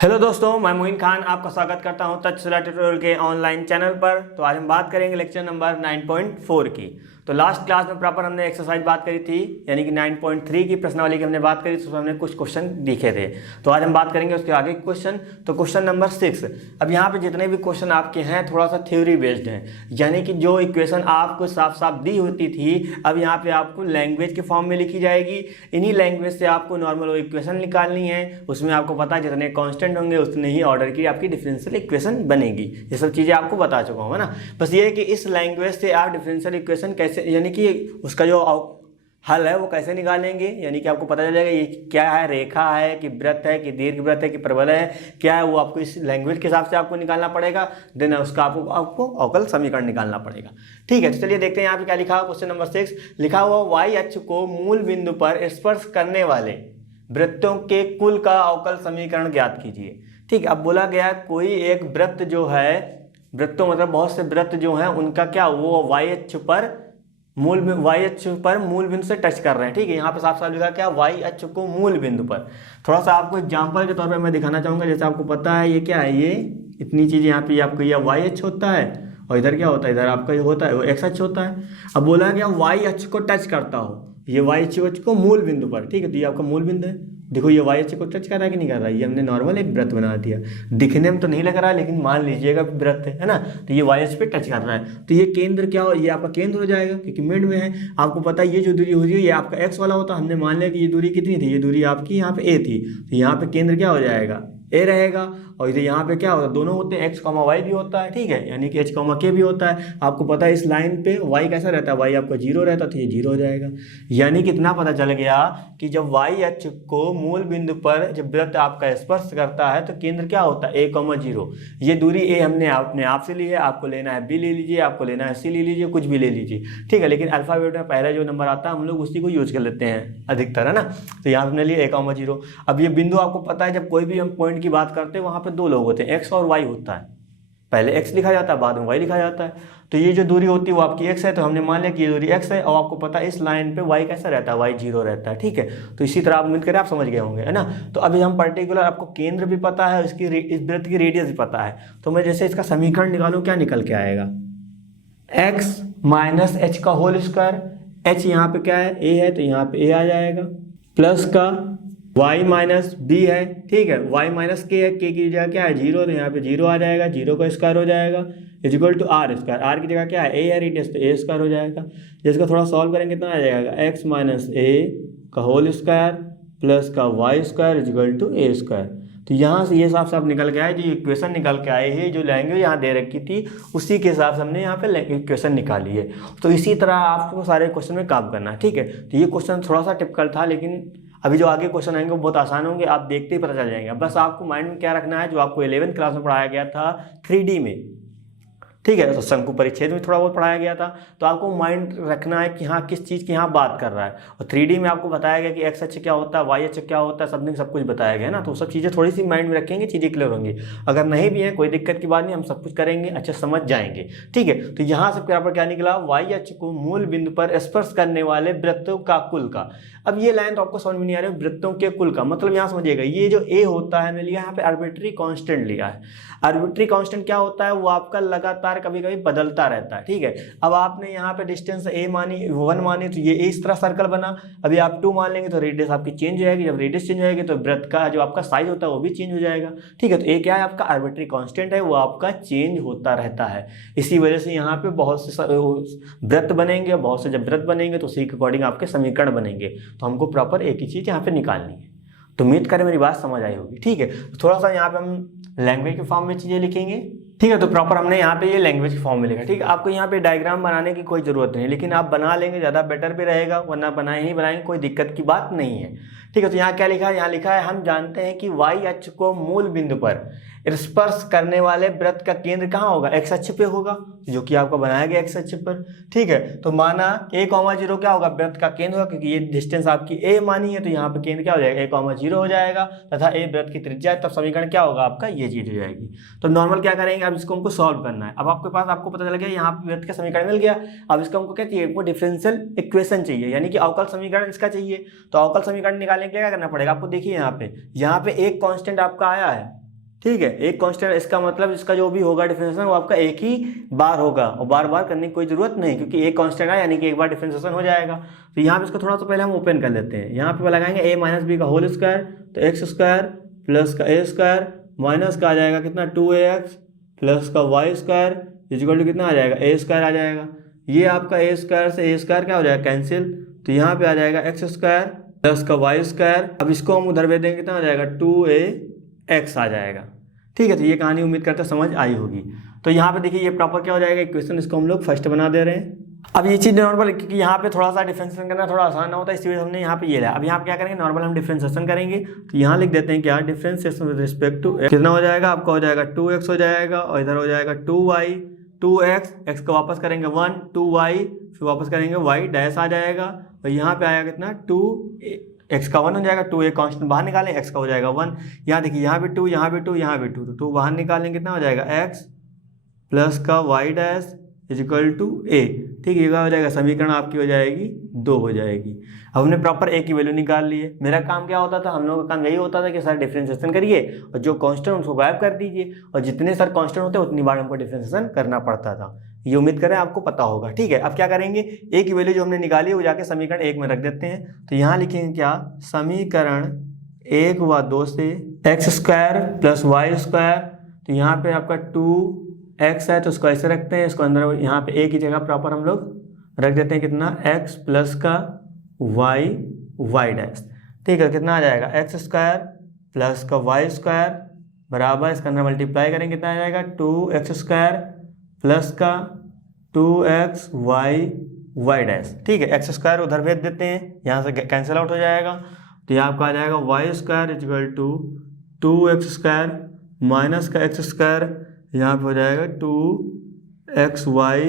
Hello दोस्तों, मैं मोइन खान आपका स्वागत करता हूं तक्षशिला ट्यूटोरियल के ऑनलाइन चैनल पर। तो आज हम बात करेंगे लेक्चर नंबर 9.4 की। तो लास्ट क्लास में प्रॉपर हमने एक्सरसाइज बात करी थी, यानी कि 9.3 की प्रश्नावली की हमने बात करी, तो उसमें हमने कुछ क्वेश्चन दिखे थे। तो आज हम बात करेंगे उसके आगे क्वेश्चन। तो क्वेश्चन नंबर 6। अब यहाँ पे जितने भी क्वेश्चन आपके हैं थोड़ा सा थ्योरी बेस्ड हैं, यानी कि जो इक्वेशन आपको साफ साफ दी होती थी अब यहाँ पे आपको लैंग्वेज के फॉर्म में लिखी जाएगी। इन्हीं लैंग्वेज से आपको नॉर्मल इक्वेशन निकालनी है। उसमें आपको पता है जितने कांस्टेंट होंगे उतने ही ऑर्डर की आपकी डिफरेंशियल इक्वेशन बनेगी। ये सब चीज़ें आपको बता चुका हूँ, है ना। बस ये है कि इस लैंग्वेज से आप डिफरेंशियल इक्वेशन कैसे, यानी कि उसका जो हल है वो कैसे निकालेंगे, यानी कि आपको पता चल जाएगा ये क्या है, रेखा है कि वृत्त है कि दीर्घवृत्त है कि प्रबल है, क्या है वो आपको इस लैंग्वेज के हिसाब से आपको निकालना पड़ेगा। देन उसका आपको अवकल समीकरण निकालना पड़ेगा। ठीक है, तो चलिए देखते हैं यहाँ पे क्या लिखा हुआ। क्वेश्चन नंबर 6 लिखा हुआ वाई अक्ष को मूल बिंदु पर स्पर्श करने वाले वृत्तों के कुल का अवकल समीकरण ज्ञात कीजिए। ठीक है, अब बोला गया कोई एक वृत्त जो है, वृत्तों मतलब बहुत से वृत्त जो हैं उनका क्या, वो वाई अक्ष पर मूल बिंदु से टच कर रहे हैं। ठीक है, यहाँ पे साफ साफ लिखा क्या, वाई अक्ष को मूल बिंदु पर। थोड़ा सा आपको एग्जांपल के तौर पे मैं दिखाना चाहूँगा। जैसे आपको पता है ये क्या है, ये इतनी चीज़ यहाँ पे आपको यह वाई अक्ष होता है और इधर क्या होता है, इधर आपका ये होता है वो एक्स अक्ष होता है। अब बोला गया वाई अक्ष को टच करता हो, ये वाई अक्ष को मूल बिंदु पर। ठीक है, तो ये आपका मूल बिंदु है। देखो ये वाई अक्ष को टच कर रहा है कि नहीं कर रहा है, ये हमने नॉर्मल एक वृत्त बना दिया। दिखने में तो नहीं लग रहा है लेकिन मान लीजिएगा वृत्त है ना, तो ये वाई अक्ष पे टच कर रहा है। तो ये केंद्र क्या हो, ये आपका केंद्र हो जाएगा क्योंकि मिड में है। आपको पता है ये जो दूरी हो रही है ये आपका एक्स वाला होता है। हमने मान लिया कि ये दूरी कितनी थी, ये दूरी आपकी यहाँ पे ए थी, तो यहाँ पे केंद्र क्या हो जाएगा, ए रहेगा। और इधर यहाँ पे क्या होता है, दोनों होते हैं, एक्स कॉमा वाई भी होता है। ठीक है, यानी कि एच कॉमा के भी होता है। आपको पता है इस लाइन पे वाई कैसा रहता है, वाई आपका जीरो रहता है, तो ये जीरो हो जाएगा। यानी कितना पता चल गया कि जब वाई अक्ष को मूल बिंदु पर जब वृत्त आपका स्पर्श करता है तो केंद्र क्या होता है, ए कॉमा जीरो। ये दूरी ए हमने अपने आप से ली है, आपको लेना है बी ले लीजिए, आपको लेना है सी ले लीजिए, कुछ भी ले लीजिए। ठीक है, लेकिन अल्फाबेट में पहला जो नंबर आता है हम लोग उसी को यूज कर लेते हैं अधिकतर, है ना। तो यहाँ हमने लिया ए कॉमा जीरो। अब ये बिंदु आपको पता है जब कोई भी हम पॉइंट की बात करते हैं वहाँ पे दो लोग होते हैं, एक्स और वाई होता है। पहले एक्स लिखा जाता है बाद में वाई लिखा जाता है। तो ये जो दूरी होती है वो आपकी एक्स है, तो हमने मान लिया कि ये दूरी एक्स है। और आपको पता है इस लाइन पे वाई कैसा रहता है, वाई जीरो रहता है। ठीक है, तो इसी तरह आप उम्मीद करें आप समझ गए होंगे, है ना। तो अभी हम पर्टिकुलर, आपको केंद्र भी पता है, इसकी इस वृत्त की रेडियस भी पता है। तो मैं जैसे इसका समीकरण निकालूं क्या निकल के आएगा, एक्स माइनस एच का होल स्क्वायर। एच यहाँ पे क्या है, ए है, तो यहाँ पे ए आ जाएगा, प्लस का y माइनस बी है। ठीक है, y माइनस के है, के की जगह क्या है जीरो, तो यहाँ पे जीरो आ जाएगा, जीरो का स्क्वायर हो जाएगा is equal to r square. R की जगह क्या है, ए है रेडियस, तो ए स्क्वायर हो जाएगा। जिसको थोड़ा सॉल्व करेंगे कितना आ जाएगा, एक्स माइनस ए का होल स्क्वायर प्लस का y square is equal to a square. तो यहाँ से ये साफ साफ निकल के आए, जो इक्वेशन निकल के आए है, जो लैंग्वेज यहाँ दे रखी थी उसी के हिसाब से हमने यहाँ पे इक्वेशन निकाली है। तो इसी तरह आपको सारे क्वेश्चन में काम करना है। ठीक है, तो ये क्वेश्चन थोड़ा सा टिपिकल था, लेकिन अभी जो आगे क्वेश्चन आएंगे वो बहुत आसान होंगे, आप देखते ही पता चल जाएंगे। बस आपको माइंड में क्या रखना है, जो आपको 11th क्लास में पढ़ाया गया था 3D में। ठीक है, तो शंकु परिच्छेद में थोड़ा बहुत पढ़ाया गया था, तो आपको माइंड रखना है कि हाँ किस चीज़ की यहाँ बात कर रहा है। और 3D में आपको बताया गया कि एक्स अक्ष क्या होता है, वाई अक्ष क्या होता है, सब कुछ बताया गया है ना। तो सब चीज़ें थोड़ी सी माइंड में रखेंगे, चीज़ें क्लियर होंगी। अगर नहीं भी है कोई दिक्कत की बात नहीं, हम सब कुछ करेंगे, अच्छे समझ जाएंगे। ठीक है, तो यहाँ से यहाँ पर क्या निकला, वाई अक्ष को मूल बिंदु पर स्पर्श करने वाले वृत्तों का कुल का। अब ये लाइन तो आपको समझ में नहीं आ रही, वृत्तों के कुल का मतलब यहाँ समझिएगा, ये जो ए होता है, मैंने लिया यहाँ पे आर्बिट्री कांस्टेंट लिया है। आर्बिट्री कांस्टेंट क्या होता है, वो आपका लगातार कभी कभी बदलता रहता है। ठीक है, अब आपने यहाँ पे डिस्टेंस ए मानी 1 मानी, तो ये इस तरह सर्कल बना। अभी आप 2 मान लेंगे तो रेडियस आपकी चेंज हो जाएगी। जब रेडियस चेंज हो जाएगी तो वृत्त का जो आपका साइज होता है वो भी चेंज हो जाएगा। ठीक है, तो ए क्या है आपका आर्बिट्री कांस्टेंट है, वो आपका चेंज होता रहता है। इसी वजह से यहाँ पे बहुत से वृत्त बनेंगे, बहुत से जब वृत्त बनेंगे तो उसी के अकॉर्डिंग आपके समीकरण बनेंगे। तो हमको प्रॉपर एक ही चीज़ यहाँ पे निकालनी है। तो उम्मीद करें मेरी बात समझ आई होगी। ठीक है, तो थोड़ा सा यहाँ पे हम लैंग्वेज के फॉर्म में चीज़ें लिखेंगे। ठीक है, तो प्रॉपर हमने यहाँ पे ये लैंग्वेज के फॉर्म में लिखा। ठीक है, आपको यहाँ पे डायग्राम बनाने की कोई ज़रूरत नहीं, लेकिन आप बना लेंगे ज़्यादा बेटर भी रहेगा, वरना बनाए नहीं बनाएंगे कोई दिक्कत की बात नहीं है। ठीक है, तो यहाँ क्या लिखा है, यहाँ लिखा है हम जानते हैं कि वाई अक्ष को मूल बिंदु पर स्पर्श करने वाले वृत्त का केंद्र कहाँ होगा, एक्स अक्ष पे होगा, जो कि आपका बनाया गया एक्स अक्ष पर। ठीक है, तो माना ए कॉमा जीरो क्या होगा, वृत्त का केंद्र होगा, क्योंकि ये डिस्टेंस आपकी ए मानी है, तो यहाँ पे केंद्र क्या हो जाएगा, ए कॉमा जीरो हो जाएगा, तथा ए वृत्त की त्रिज्या है, तब समीकरण क्या होगा आपका, ये चीज हो जाएगी। तो नॉर्मल क्या करेंगे, अब इसको हमको सॉल्व करना है। अब आपके पास आपको पता चल गया यहाँ पे वृत्त का समीकरण मिल गया। अब इसका हमको क्या चाहिए, हमको डिफरेंशियल इक्वेशन चाहिए, यानी कि अवकल समीकरण इसका चाहिए। तो अवकल समीकरण निकालने के लिए क्या करना पड़ेगा, आपको देखिए यहाँ पे एक कांस्टेंट आपका आया है, ठीक है, एक कांस्टेंट, इसका मतलब इसका जो भी होगा डिफरेंशिएशन वो आपका एक ही बार होगा और बार बार करने की कोई जरूरत नहीं, क्योंकि एक कांस्टेंट है यानी कि एक बार डिफरेंशिएशन हो जाएगा। तो यहाँ पे इसको थोड़ा सा पहले हम ओपन कर लेते हैं। यहाँ पे लगाएंगे a माइनस बी का होल स्क्वायर, तो एक्स स्क्वायर प्लस का ए स्क्वायर माइनस का आ जाएगा कितना 2ax प्लस का वाई स्क्वायर इक्वल टू कितना आ जाएगा ए स्क्वायर आ जाएगा। ये आपका ए स्क्वायर से ए स्क्वायर क्या हो जाएगा कैंसिल, तो यहाँ पे आ जाएगा एक्स स्क्वायर प्लस का वाई स्क्वायर। अब इसको हम उधर भेज देंगे कितना आ जाएगा 2ax आ जाएगा। ठीक है, तो ये कहानी उम्मीद करते समझ आई होगी। तो यहाँ पे देखिए ये प्रॉपर क्या हो जाएगा इक्वेशन, इसको हम लोग फर्स्ट बना दे रहे हैं। अब ये चीज़ नॉर्मल, क्योंकि यहाँ पे थोड़ा सा डिफरेंशिएशन करना थोड़ा आसान होता है, इसी वजह से हमने यहाँ पे ये लिया। अब यहाँ पे क्या करेंगे, नॉर्मल हम डिफरेंशिएशन करेंगे, तो यहाँ लिख देते हैं क्या, डिफरेंशिएशन विद रिस्पेक्ट टू कितना हो जाएगा आपका, हो जाएगा 2x हो जाएगा और इधर हो जाएगा 2y, 2x, x को वापस करेंगे 1, 2y, फिर वापस करेंगे y डैश आ जाएगा और यहाँ पे आएगा कितना 2x का 1 हो जाएगा, 2a कांस्टेंट बाहर निकालें, x का हो जाएगा 1। यहाँ देखिए यहाँ भी 2, यहाँ भी 2, यहाँ भी 2, तो 2 बाहर निकालेंगे कितना हो जाएगा x प्लस का y dash is equal to a। ठीक है, ये क्या हो जाएगा, समीकरण आपकी हो जाएगी 2 हो जाएगी। अब हमने प्रॉपर a की वैल्यू निकाल ली है। मेरा काम क्या होता था, हम लोगों का काम यही होता था कि सर डिफरेंशिएशन करिए और जो कांस्टेंट उसको गायब कर दीजिए, और जितने सर कांस्टेंट होते हैं उतनी बार हमको डिफरेंशिएशन करना पड़ता था। ये उम्मीद करें आपको पता होगा। ठीक है, अब क्या करेंगे, a की वैल्यू जो हमने निकाली है वो जाके समीकरण 1 में रख देते हैं। तो यहाँ लिखेंगे क्या, समीकरण 1 व 2 से x square plus y square, तो यहाँ पे आपका 2x है तो इसको ऐसे रखते हैं, इसको अंदर यहाँ पे a की जगह प्रॉपर हम लोग रख देते हैं कितना x प्लस का y डैश। ठीक है, कितना आ जाएगा एक्स स्क्वायर प्लस का वाई स्क्वायर बराबर, इसका अंदर मल्टीप्लाई करेंगे कितना आ जाएगा 2x स्क्वायर प्लस का 2x y डैश। ठीक है, एक्स स्क्वायर उधर भेज देते हैं, यहाँ से कैंसिल आउट हो जाएगा, तो यहाँ आपका आ जाएगा y square equal to 2x square minus का एक्स स्क्वायर, यहाँ पे हो जाएगा 2xy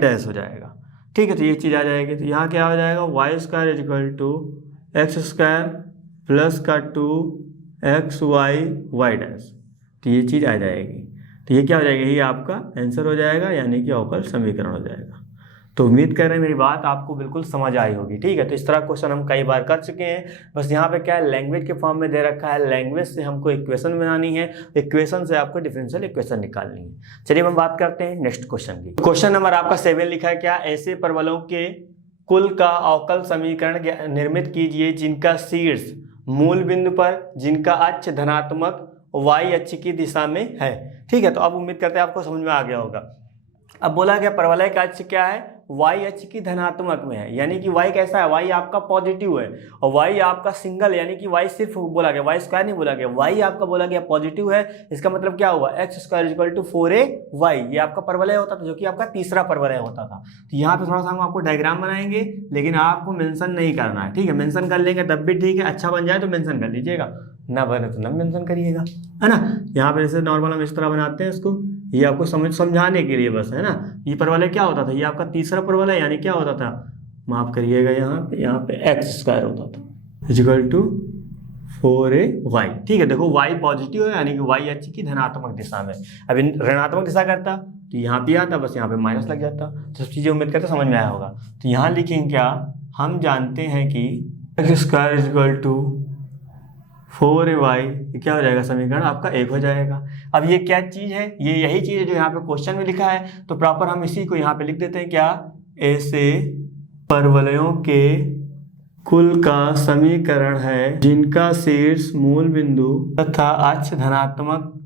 डैश हो जाएगा। ठीक है, तो ये चीज़ आ जाएगी, तो यहाँ क्या हो जाएगा y square equal to x square plus का 2xy डैश, तो ये चीज़ आ जाएगी। तो ये क्या हो जाएगा, ये आपका आंसर हो जाएगा, यानी कि अवकल समीकरण हो जाएगा। तो उम्मीद कर रहे हैं मेरी बात आपको बिल्कुल समझ आई होगी। ठीक है, तो इस तरह क्वेश्चन हम कई बार कर चुके हैं, बस यहाँ पे क्या है लैंग्वेज के फॉर्म में दे रखा है, लैंग्वेज से हमको इक्वेशन बनानी है, इक्वेशन से आपको डिफरेंशियल इक्वेशन निकालनी है। चलिए हम बात करते हैं नेक्स्ट क्वेश्चन की। क्वेश्चन नंबर आपका 7 लिखा है क्या, ऐसे परवलों के कुल का अवकल समीकरण निर्मित कीजिए जिनका शीर्ष मूल बिंदु पर, जिनका अक्ष धनात्मक y अक्ष की दिशा में है। ठीक है, तो अब उम्मीद करते हैं आपको समझ में आ गया होगा। अब बोला गया परवलय का अक्ष क्या है, y अक्ष की धनात्मक में है, यानी कि y कैसा है, y आपका पॉजिटिव है, और y आपका सिंगल यानी कि y सिर्फ बोला गया, y स्क्वायर नहीं बोला गया, y आपका बोला गया पॉजिटिव है। इसका मतलब क्या हुआ, x square equal to 4ay, ये आपका परवलय होता था, जो कि आपका तीसरा परवलय होता था। तो यहाँ पे थोड़ा सा हम आपको डायग्राम बनाएंगे, लेकिन आपको मेंशन नहीं करना है। ठीक है, मेंशन कर लेंगे तब भी ठीक है, अच्छा बन जाए तो मेंशन कर लीजिएगा, ना बने तो ना मेंशन करिएगा, है ना। यहाँ पे जैसे नॉर्मल हम इस तरह बनाते हैं इसको, ये आपको समझाने के लिए बस, है ना। ये परवलय क्या होता था, ये आपका तीसरा परवलय यानी क्या होता था, माफ करिएगा यहाँ पे एक्स स्क्वायर होता था इक्वल टू 4ay। ठीक है, देखो y पॉजिटिव है यानी कि y अक्ष की धनात्मक दिशा में, अभी ऋणात्मक दिशा करता तो यहाँ पे आता, बस यहाँ पे माइनस लग जाता। तो सब चीज़ें उम्मीद करते समझ में आया होगा। तो यहाँ लिखेंगे क्या, हम जानते हैं कि x square equal to 4ay, ये क्या हो जाएगा समीकरण आपका 1 हो जाएगा। अब ये क्या चीज़ है, ये यही चीज़ है जो यहाँ पे क्वेश्चन में लिखा है, तो प्रॉपर हम इसी को यहाँ पे लिख देते हैं क्या, ऐसे परवलयों के कुल का समीकरण है जिनका शीर्ष मूल बिंदु तथा अक्ष धनात्मक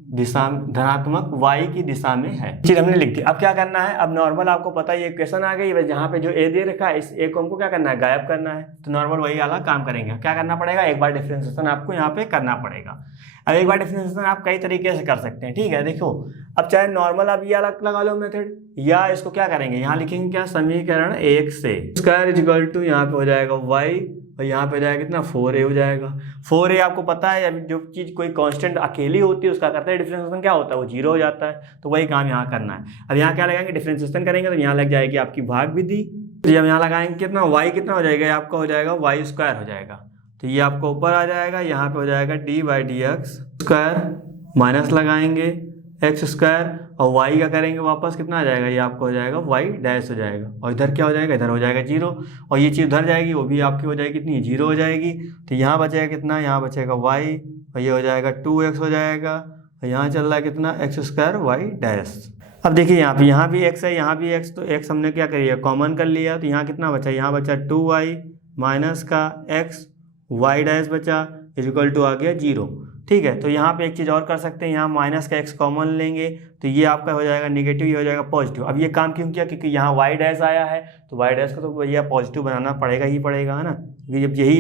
y की दिशा में है। चीज हमने लिख दी। अब क्या करना है, अब नॉर्मल आपको पता है ये इक्वेशन आ गई, बस जहाँ पे जो a दे रखा है इस a को हमको क्या करना है, गायब करना है। तो नॉर्मल वही वाला काम करेंगे। क्या करना पड़ेगा, एक बार डिफरेंशिएशन आपको यहाँ पे करना पड़ेगा। अब एक बार डिफरेंशिएशन आप कई तरीके से कर सकते हैं। ठीक है, देखो अब चाहे नॉर्मल आप ये अलग लगा लो मेथड, या इसको क्या करेंगे, यहाँ लिखेंगे क्या, समीकरण 1 से स्क्वायर इक्वल टू यहाँ पे हो जाएगा y और यहाँ पे जाएगा कितना 4a हो जाएगा। 4a आपको पता है, अभी जो चीज़ कोई कांस्टेंट अकेली होती है उसका करते हैं डिफरेंशिएशन क्या होता है, वो 0 हो जाता है। तो वही काम यहाँ करना है। अब यहाँ क्या लगाएंगे, डिफरेंशिएशन करेंगे तो यहाँ लग जाएगी आपकी भाग विधि। तो जब यहाँ लगाएंगे कितना, y कितना हो जाएगा, आपका हो जाएगा y स्क्वायर हो जाएगा। तो ये आपको ऊपर आ जाएगा, यहाँ पे हो जाएगा d/dx स्क्वायर, माइनस लगाएंगे एक्स स्क्वायर और वाई का करेंगे वापस कितना आ जाएगा, ये आपको हो जाएगा वाई डैश हो जाएगा, और इधर क्या हो जाएगा, इधर हो जाएगा 0, और ये चीज़ उधर जाएगी वो भी आपकी हो जाएगी कितनी 0 हो जाएगी। तो यहाँ बचेगा कितना, यहाँ बचेगा वाई, और ये हो जाएगा 2x हो जाएगा, और यहाँ चल रहा है कितना एक्स स्क्वायर वाई डैश। अब देखिए यहाँ भी x है, यहाँ भी x, तो x हमने क्या करिए कॉमन कर लिया, तो यहाँ कितना बचा, यहाँ बचा 2y माइनस का x वाई डैश बचा इक्वल टू आ गया 0। ठीक है, तो यहाँ पे एक चीज़ और कर सकते हैं, यहाँ माइनस का x कॉमन लेंगे तो ये आपका हो जाएगा निगेटिव, ये हो जाएगा पॉजिटिव। अब ये काम क्यों किया, क्योंकि यहाँ वाई डैश आया है तो वाई डैश को तो भैया पॉजिटिव बनाना पड़ेगा ही पड़ेगा, है ना, क्योंकि जब यही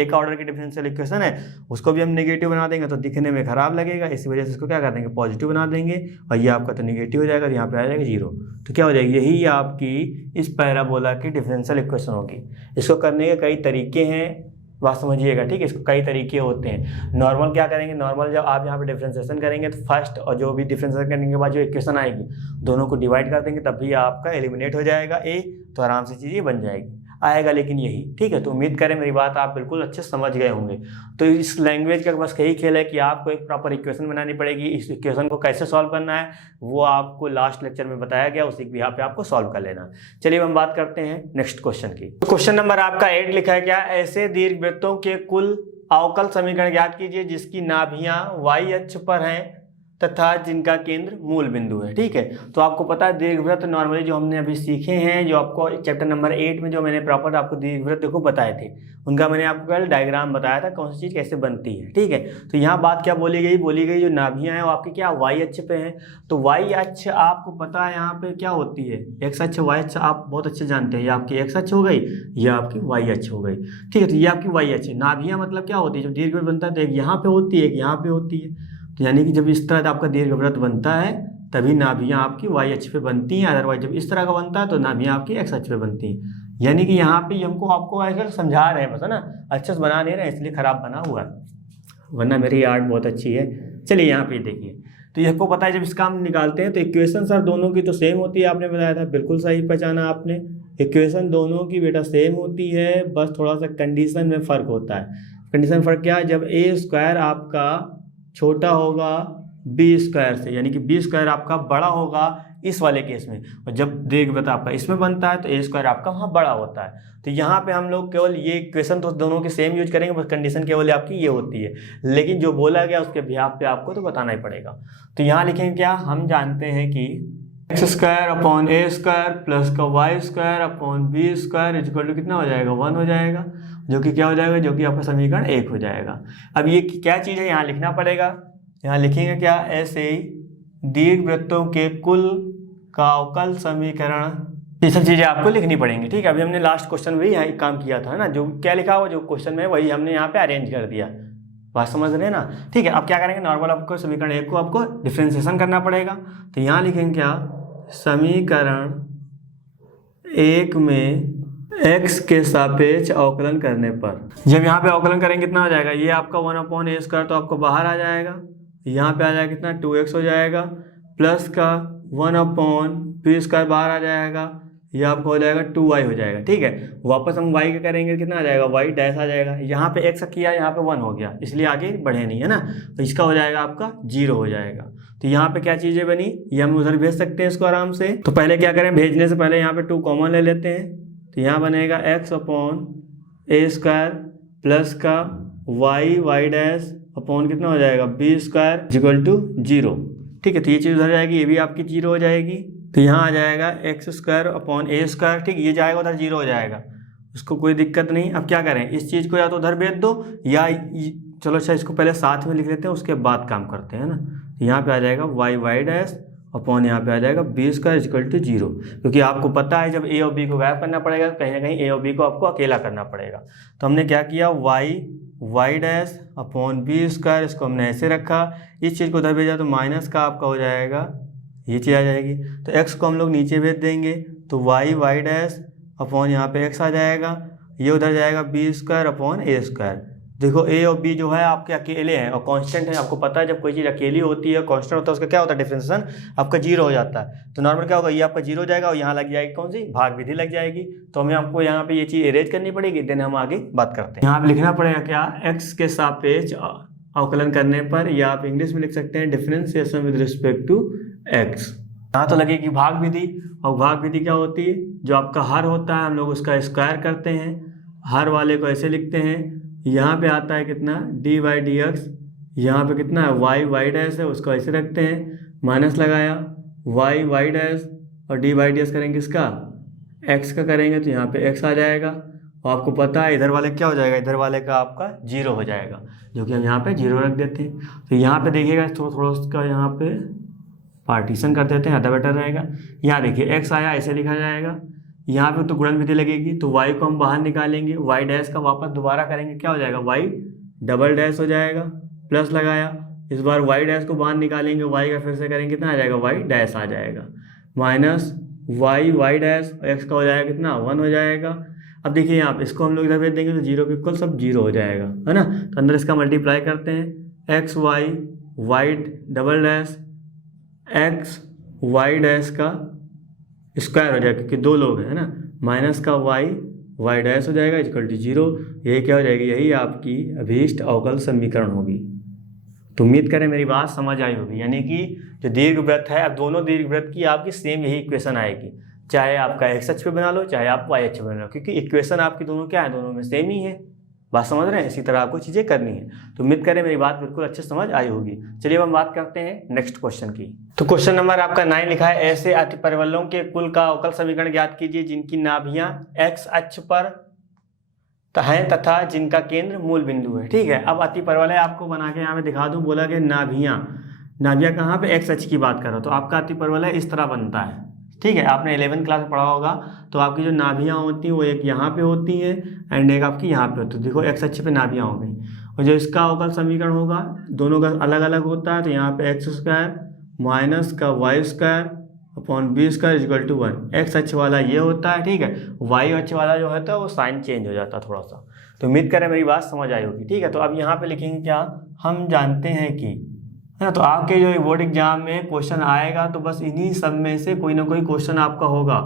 एक ऑर्डर की डिफरेंशियल इक्वेशन है उसको भी हम नेगेटिव बना देंगे तो दिखने में खराब लगेगा, इसी वजह से इसको क्या कर देंगे पॉजिटिव बना देंगे, और ये आपका तो निगेटिव हो जाएगा, तो यहाँ पे आ जाएगा 0। तो क्या हो जाएगी, यही आपकी इस पैराबोला की डिफरेंशियल इक्वेशन होगी। इसको करने के कई तरीके हैं, बात समझिएगा, ठीक है, इसको कई तरीके होते हैं। नॉर्मल क्या करेंगे, नॉर्मल जब आप यहाँ पे डिफरेंशिएशन करेंगे तो फर्स्ट और जो भी डिफरेंशिएशन करने के बाद जो इक्वेशन आएगी दोनों को डिवाइड कर देंगे, तब भी आपका एलिमिनेट हो जाएगा ए, तो आराम से चीज़ें बन जाएगी, आएगा लेकिन यही। ठीक है, तो उम्मीद करें मेरी बात आप बिल्कुल अच्छे समझ गए होंगे। तो इस लैंग्वेज का बस यही खेल है कि आपको एक प्रॉपर इक्वेशन बनानी पड़ेगी, इस इक्वेशन को कैसे सॉल्व करना है वो आपको लास्ट लेक्चर में बताया गया, उसी यहाँ पे आपको सॉल्व कर लेना। चलिए हम बात करते हैं नेक्स्ट क्वेश्चन की। तो क्वेश्चन नंबर आपका 8 लिखा है क्या, ऐसे दीर्घवृत्तों के कुल अवकल समीकरण ज्ञात कीजिए जिसकी नाभियां y अक्ष पर हैं तथा जिनका केंद्र मूल बिंदु है। ठीक है, तो आपको पता है दीर्घवृत्त नॉर्मली जो हमने अभी सीखे हैं, जो आपको चैप्टर नंबर 8 में जो मैंने प्रॉपर आपको दीर्घवृत्त को बताए थे उनका मैंने आपको कल डायग्राम बताया था कौन सी चीज़ कैसे बनती है। ठीक है, तो यहाँ बात क्या बोली गई जो नाभियाँ हैं वो आपकी क्या वाई अक्ष पे हैं, तो वाई अक्ष आपको पता है यहाँ पे क्या होती है, एक्स अक्ष वाई अक्ष आप बहुत अच्छे जानते हैं, ये आपकी एक्स अक्ष हो गई, ये आपकी वाई अक्ष हो गई। ठीक है, तो ये आपकी वाई अक्ष। नाभियाँ मतलब क्या होती है, जब दीर्घवृत्त बनता है तो एक यहाँ पे होती है एक यहाँ पे होती है, तो यानी कि जब इस तरह आपका दीर्घवृत्त बनता है तभी नाभियाँ आपकी वाई अक्ष पे बनती हैं, अदरवाइज जब इस तरह का बनता है तो नाभियाँ आपकी एक्स अक्ष पे बनती हैं। यानी कि यहाँ पे हमको आपको ऐसे समझा रहे हैं बस, है ना, अच्छे से बना नहीं रहे इसलिए ख़राब बना हुआ है, वरना मेरी आर्ट बहुत अच्छी है। चलिए यहाँ पे देखिए, तो ये आपको पता है जब इसका हम निकालते हैं तो इक्वेशन सर दोनों की तो सेम होती है, आपने बताया था, बिल्कुल सही पहचाना आपने, इक्वेशन दोनों की बेटा सेम होती है, बस थोड़ा सा कंडीशन में फ़र्क होता है। कंडीशन फ़र्क क्या है, जब ए स्क्वायर आपका छोटा होगा बी स्क्वायर से, यानी कि बी स्क्वायर आपका बड़ा होगा इस वाले केस में, और जब दीर्घवृत्त आपका इसमें बनता है तो ए स्क्वायर आपका वहाँ बड़ा होता है। तो यहाँ पे हम लोग केवल ये इक्वेशन तो दोनों के सेम यूज करेंगे, बस कंडीशन केवल आपकी ये होती है, लेकिन जो बोला गया उसके बिहाफ पे आपको तो बताना ही पड़ेगा। तो यहाँ लिखेंगे क्या, हम जानते हैं कि x square upon a square plus का y square upon b square equal to कितना हो जाएगा 1 हो जाएगा, जो कि क्या हो जाएगा, जो कि आपका समीकरण 1 हो जाएगा। अब ये क्या चीज़ है यहाँ लिखना पड़ेगा, यहाँ लिखेंगे क्या, ऐसे दीर्घवृत्तों के कुल का अवकल समीकरण, ये सब चीज़ें आपको लिखनी पड़ेंगी। ठीक है, अभी हमने लास्ट क्वेश्चन में भी यहाँ काम किया था, है ना, जो क्या लिखा हुआ जो क्वेश्चन में वही हमने यहाँ पे अरेंज कर दिया, बात समझ रहे हैं ना। ठीक है, अब क्या करेंगे, नॉर्मल आपको समीकरण 1 को आपको डिफ्रेंसिएशन करना पड़ेगा, तो यहाँ लिखेंगे क्या, समीकरण 1 में x के सापेक्ष अवकलन करने पर, जब यहाँ पे अवकलन करेंगे कितना हो जाएगा, ये आपका 1/a स्क्वायर तो आपको बाहर आ जाएगा, यहाँ पे आ जाएगा कितना 2x हो जाएगा, प्लस का 1/b स्क्वायर बाहर आ जाएगा, ये आपको हो जाएगा 2y हो जाएगा। ठीक है, वापस हम y का करेंगे कितना आ जाएगा, y डैश आ जाएगा, यहाँ पे x किया यहाँ पे 1 हो गया इसलिए आगे बढ़े नहीं, है ना, तो इसका हो जाएगा आपका 0 हो जाएगा। तो यहाँ पे क्या चीज़ें बनी, ये हम उधर भेज सकते हैं इसको आराम से। तो पहले क्या करें, भेजने से पहले यहाँ पे 2 कॉमन ले लेते हैं, तो यहाँ बनेगा x upon a square plus का वाई डैश अपॉन कितना हो जाएगा बी स्क्वायर इक्वल टू 0। ठीक है, तो ये चीज़ उधर जाएगी, ये भी आपकी 0 हो जाएगी, तो यहाँ आ जाएगा x square upon a square. ठीक, ये जाएगा उधर 0 हो जाएगा, उसको कोई दिक्कत नहीं। अब क्या करें, इस चीज़ को या तो उधर भेज दो या चलो अच्छा इसको पहले साथ में लिख लेते हैं उसके बाद काम करते हैं ना। यहाँ पे आ जाएगा वाई डैश अपॉन यहाँ पे आ जाएगा बी स्क्वायर इक्वल टू 0, क्योंकि आपको पता है जब ए और बी को गायब करना पड़ेगा कहीं ना कहीं ए और बी को आपको अकेला करना पड़ेगा। तो हमने क्या किया, y dash upon b square, इसको हमने ऐसे रखा, इस चीज़ को उधर भेजा तो माइनस का आपका हो जाएगा ये चीज़ आ जाएगी, तो x को हम लोग नीचे भेज देंगे तो वाई डैश अपॉन यहाँ पे x आ जाएगा, ये उधर जाएगा B square upon a square. देखो ए और बी जो है आपके अकेले हैं और कांस्टेंट है, आपको पता है जब कोई चीज़ अकेली होती है कांस्टेंट होता है उसका क्या होता है डिफरेंशिएशन आपका 0 हो जाता है। तो नॉर्मल क्या होगा, ये आपका 0 हो जाएगा और यहाँ लग जाएगी कौन सी भाग विधि लग जाएगी, तो हमें आपको यहाँ पे ये चीज़ इरेज करनी पड़ेगी, देन हम आगे बात करते हैं। यहाँ पे लिखना पड़ेगा क्या, x के सापेक्ष अवकलन करने पर, या आप इंग्लिश में लिख सकते हैं differentiation with respect to x. यहाँ तो लगेगी भाग विधि, और भाग विधि क्या होती है, जो आपका हर होता है हम लोग उसका स्क्वायर करते हैं, हर वाले को ऐसे लिखते हैं, यहाँ पे आता है कितना dy/dx, यहाँ पे कितना है y डैश है उसको ऐसे रखते हैं, माइनस लगाया y डैश और dy/dx करेंगे इसका x का करेंगे तो यहाँ पे x आ जाएगा, और आपको पता है इधर वाले क्या हो जाएगा, इधर वाले का आपका 0 हो जाएगा, जो कि हम यहाँ पे 0 रख देते हैं। तो यहाँ पे देखिएगा थोड़ा उसका यहाँ पे पार्टीशन कर देते हैं, ज़्यादा बेटर रहेगा। यहाँ देखिए x आया ऐसे लिखा जाएगा, यहाँ पे तो गुणन विधि लगेगी, तो y को हम बाहर निकालेंगे, y डैश का वापस दोबारा करेंगे, क्या हो जाएगा y डबल डैश हो जाएगा, प्लस लगाया, इस बार y डैश को बाहर निकालेंगे, y का फिर से करेंगे कितना आ जाएगा y डैश आ जाएगा, माइनस y डैश, x का हो जाएगा कितना 1 हो जाएगा। अब देखिए यहाँ पे इसको हम लोग इधर भेज देंगे तो 0 के इक्वल सब 0 हो जाएगा, है ना। तो अंदर इसका मल्टीप्लाई करते हैं, x y double dash x y dash का स्क्वायर हो जाएगा क्योंकि 2 लोग हैं, है ना, माइनस का y डैश हो जाएगा इक्वल टू 0। यही क्या हो जाएगी, यही आपकी अभीष्ट अवकल समीकरण होगी। तो उम्मीद करें मेरी बात समझ आई होगी, यानी कि जो दीर्घवृत्त है, अब दोनों दीर्घवृत्त की आपकी सेम यही इक्वेशन आएगी, चाहे आपका x अक्ष पे बना लो चाहे आप y अक्ष पे बना लो, क्योंकि इक्वेशन आपकी दोनों क्या है, दोनों में सेम ही है। बात समझ रहे हैं, इसी तरह आपको चीज़ें करनी है। तो उम्मीद करें मेरी बात बिल्कुल अच्छे समझ आई होगी। चलिए अब हम बात करते हैं नेक्स्ट क्वेश्चन की। तो क्वेश्चन नंबर आपका 9 लिखा है, ऐसे अतिपरिवलयों के कुल का अवकल समीकरण ज्ञात कीजिए जिनकी नाभियां x अक्ष पर हैं तथा जिनका केंद्र मूल बिंदु है। ठीक है, अब अतिपरिवलय आपको बना के यहाँ पे दिखा दूँ, बोला कि नाभियां कहाँ पे x अक्ष की बात कर रहा, तो आपका अतिपरिवलय इस तरह बनता है। ठीक है, आपने 11th क्लास में पढ़ा होगा, तो आपकी जो नाभियां होती हैं वो एक यहाँ पे होती हैं एंड एक आपकी यहाँ पे होती है। देखो x अक्ष पे नाभियां हो गई, और जो इसका अवकल समीकरण होगा दोनों का अलग अलग होता है, तो यहाँ पे x² माइनस का y² upon b² equal to 1। X अक्ष वाला ये होता है, ठीक है, y अक्ष वाला जो होता है वो साइन चेंज हो जाता है थोड़ा सा। तो उम्मीद करें मेरी बात समझ आई होगी। ठीक है, तो अब यहाँ पे लिखेंगे क्या, हम जानते हैं कि, है ना, तो आपके जो बोर्ड एग्जाम में क्वेश्चन आएगा तो बस इन्हीं सब में से कोई ना कोई क्वेश्चन आपका होगा,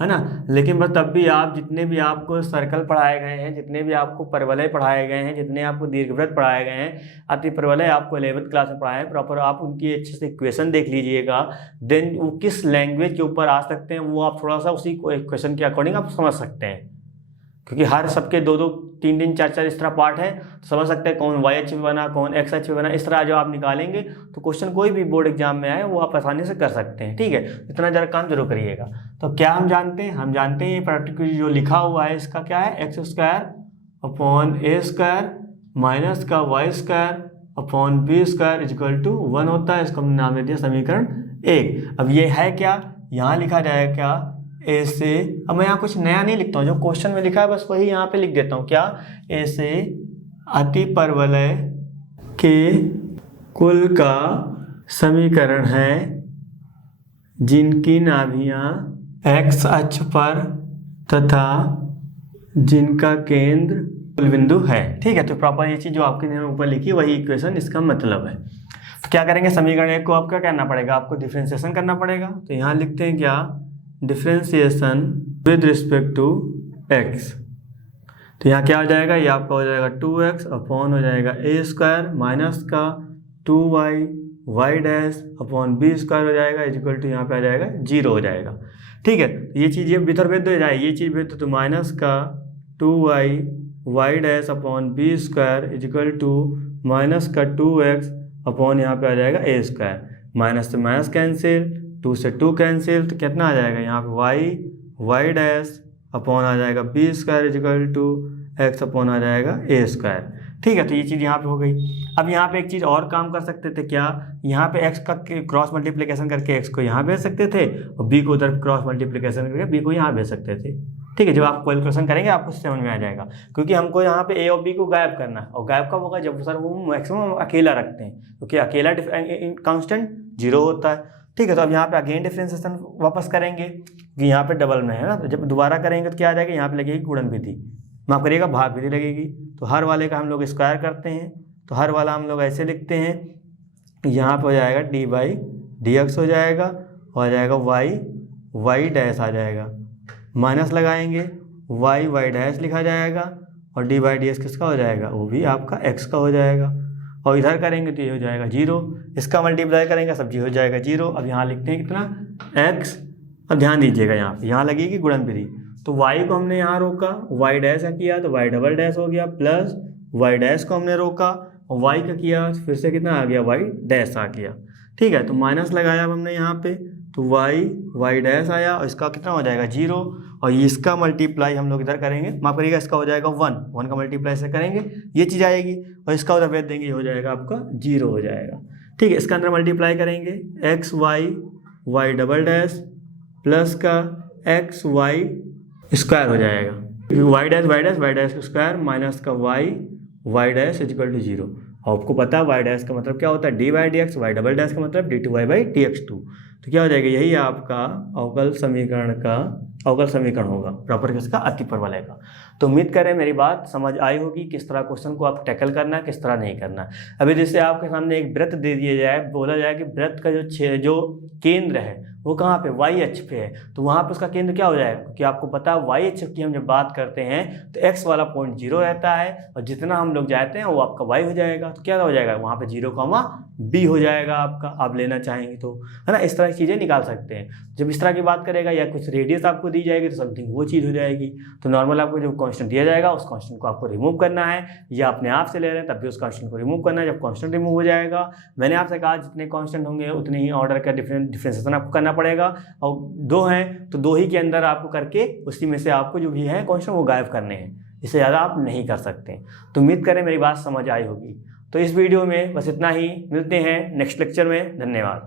है ना। लेकिन बस तब भी आप जितने भी आपको सर्कल पढ़ाए गए हैं, जितने भी आपको परवलय पढ़ाए गए हैं, जितने आपको दीर्घवृत्त पढ़ाए गए हैं, अति परवलय आपको 11th क्लास में पढ़ाए हैं प्रॉपर, आप उनकी अच्छे से इक्वेशन देख लीजिएगा, देन वो किस लैंग्वेज के ऊपर आ सकते हैं वो आप थोड़ा सा उसी इक्वेशन के अकॉर्डिंग आप समझ सकते हैं, क्योंकि हर सबके 2-2, 3-3, 4-4 इस तरह पार्ट है, तो समझ सकते हैं कौन y अक्ष पे बना, कौन x अक्ष पे बना। इस तरह जो आप निकालेंगे तो क्वेश्चन कोई भी बोर्ड एग्जाम में आए वो आप आसानी से कर सकते हैं। ठीक है, इतना जरा काम जरूर करिएगा। तो क्या हम जानते हैं, हम जानते हैं पर्टिकुलर जो लिखा हुआ है इसका क्या है, x² अपॉन a² माइनस का y² upon b² equal to 1 होता है। इसको हमने नाम दे दिया समीकरण 1। अब ये है क्या, यहाँ लिखा जाएगा क्या, ऐसे, अब मैं यहाँ कुछ नया नहीं लिखता हूँ, जो क्वेश्चन में लिखा है बस वही यहाँ पे लिख देता हूँ। क्या, ऐसे अतिपरवलय के कुल का समीकरण है जिनकी नाभियाँ x अक्ष पर तथा जिनका केंद्र मूल बिंदु है। ठीक है, तो प्रॉपर ये चीज़ जो आपके ऊपर लिखी वही इक्वेशन इसका मतलब है। तो क्या करेंगे, समीकरण 1 को आप क्या करना पड़ेगा, आपको डिफरेंशिएशन करना पड़ेगा। तो यहाँ लिखते हैं क्या, differentiation with respect to x। तो यहाँ क्या हो जाएगा, ये आपका हो जाएगा 2x अपॉन हो जाएगा a² माइनस का 2y y dash upon b² हो जाएगा इक्वल टू यहाँ पे आ जाएगा 0 हो जाएगा। ठीक है, ये चीज़ ये भीतर भेज दो जाए, ये चीज़ भेज दो, तो माइनस का 2y y dash upon b² equal to minus का 2x अपॉन यहाँ पे आ जाएगा a², माइनस से माइनस कैंसिल, 2 से 2 कैंसिल, तो कितना आ जाएगा यहाँ पे y डैश अपॉन आ जाएगा b² equal to x upon आ जाएगा a²। ठीक है, तो ये चीज़ यहाँ पे हो गई। अब यहाँ पे एक चीज़ और काम कर सकते थे, क्या, यहाँ पे x का क्रॉस मल्टीप्लिकेशन करके x को यहाँ भेज सकते थे और b को उधर क्रॉस मल्टीप्लिकेशन करके b को यहाँ भेज सकते थे। ठीक है, जब आप कैलकुलेशन करेंगे आपको समझ में आ जाएगा, क्योंकि हमको यहाँ पे a और b को गायब करना है, और गायब कब होगा, जब सर वो मैक्सिमम अकेला रखते हैं, क्योंकि अकेला कांस्टेंट 0 होता है। ठीक है, तो अब यहाँ पे अगेन डिफरेंशिएशन वापस करेंगे, क्योंकि यहाँ पे डबल में है ना, तो जब दोबारा करेंगे तो क्या आ जाएगा, यहाँ पे लगेगी गुणन विधि, माफ करिएगा भाग विधि लगेगी। तो हर वाले का हम लोग स्क्वायर करते हैं, तो हर वाला हम लोग ऐसे लिखते हैं, यहाँ पे हो जाएगा dy/dx हो जाएगा, और आ जाएगा y डैश आ जाएगा, माइनस लगाएंगे y डैश लिखा जाएगा, और dy/dx किसका हो जाएगा, वो भी आपका x का हो जाएगा। और इधर करेंगे तो ये हो जाएगा 0, इसका मल्टीप्लाई करेंगे सब 0 हो जाएगा 0। अब यहाँ लिखते हैं कितना x, अब ध्यान दीजिएगा यहाँ पे यहाँ लगेगी गुणनविधि, तो y को हमने यहाँ रोका, y डैश का किया तो y डबल डैश हो गया, प्लस y डैश को हमने रोका और y का किया फिर से कितना आ गया y डैश आ गया। ठीक है, तो माइनस लगाया अब हमने यहाँ पे, तो y डैश आया और इसका कितना हो जाएगा 0, और इसका मल्टीप्लाई हम लोग इधर करेंगे, माफ करिएगा इसका हो जाएगा 1 का मल्टीप्लाई से करेंगे ये चीज़ आएगी, और इसका उधर भेज देंगे ये हो जाएगा आपका 0 हो जाएगा। ठीक है, इसका अंदर मल्टीप्लाई करेंगे x y double dash plus का x y स्क्वायर हो जाएगा, y डैश स्क्वायर माइनस का y डैश इक्वल टू 0। आपको पता है y डैश का मतलब क्या होता है, D by D x, y double dash का मतलब dy बाई dx2। तो क्या हो जाएगा, यही आपका अवकल समीकरण होगा, प्रॉपर किसका, अतिपरवलय का। तो उम्मीद करें मेरी बात समझ आई होगी, किस तरह क्वेश्चन को आप टैकल करना है, किस तरह नहीं करना है। अभी जैसे आपके सामने एक वृत्त दे दिया जाए, बोला जाए कि वृत्त का जो केंद्र है वो कहाँ पे, y अक्ष पे है, तो वहाँ पे उसका केंद्र क्या हो जाएगा, क्योंकि आपको पता है y अक्ष की हम जब बात करते हैं तो x वाला पॉइंट 0 रहता है, और जितना हम लोग जाते हैं वो आपका y हो जाएगा। तो क्या हो जाएगा वहाँ पे 0, b हो जाएगा आपका, आप लेना चाहेंगे तो, है ना। इस तरह की चीज़ें निकाल सकते हैं। जब इस तरह की बात करेगा या कुछ रेडियस आपको दी जाएगी तो समथिंग वो चीज़ हो जाएगी। तो नॉर्मल आपको जो कांस्टेंट दिया जाएगा उस कांस्टेंट को आपको रिमूव करना है, या अपने आप से ले रहे हैं तब भी उस कांस्टेंट को रिमूव करना है। जब कांस्टेंट रिमूव हो जाएगा, मैंने आपसे कहा जितने कांस्टेंट होंगे उतने ही ऑर्डर का डिफरेंशिएशन आपको करना पड़ेगा, और 2 हैं तो 2 ही के अंदर आपको करके उसी में से आपको जो भी है कांस्टेंट वो गायब करने हैं, इससे ज़्यादा आप नहीं कर सकते। तो उम्मीद करें मेरी बात समझ आई होगी। तो इस वीडियो में बस इतना ही, मिलते हैं नेक्स्ट लेक्चर में, धन्यवाद।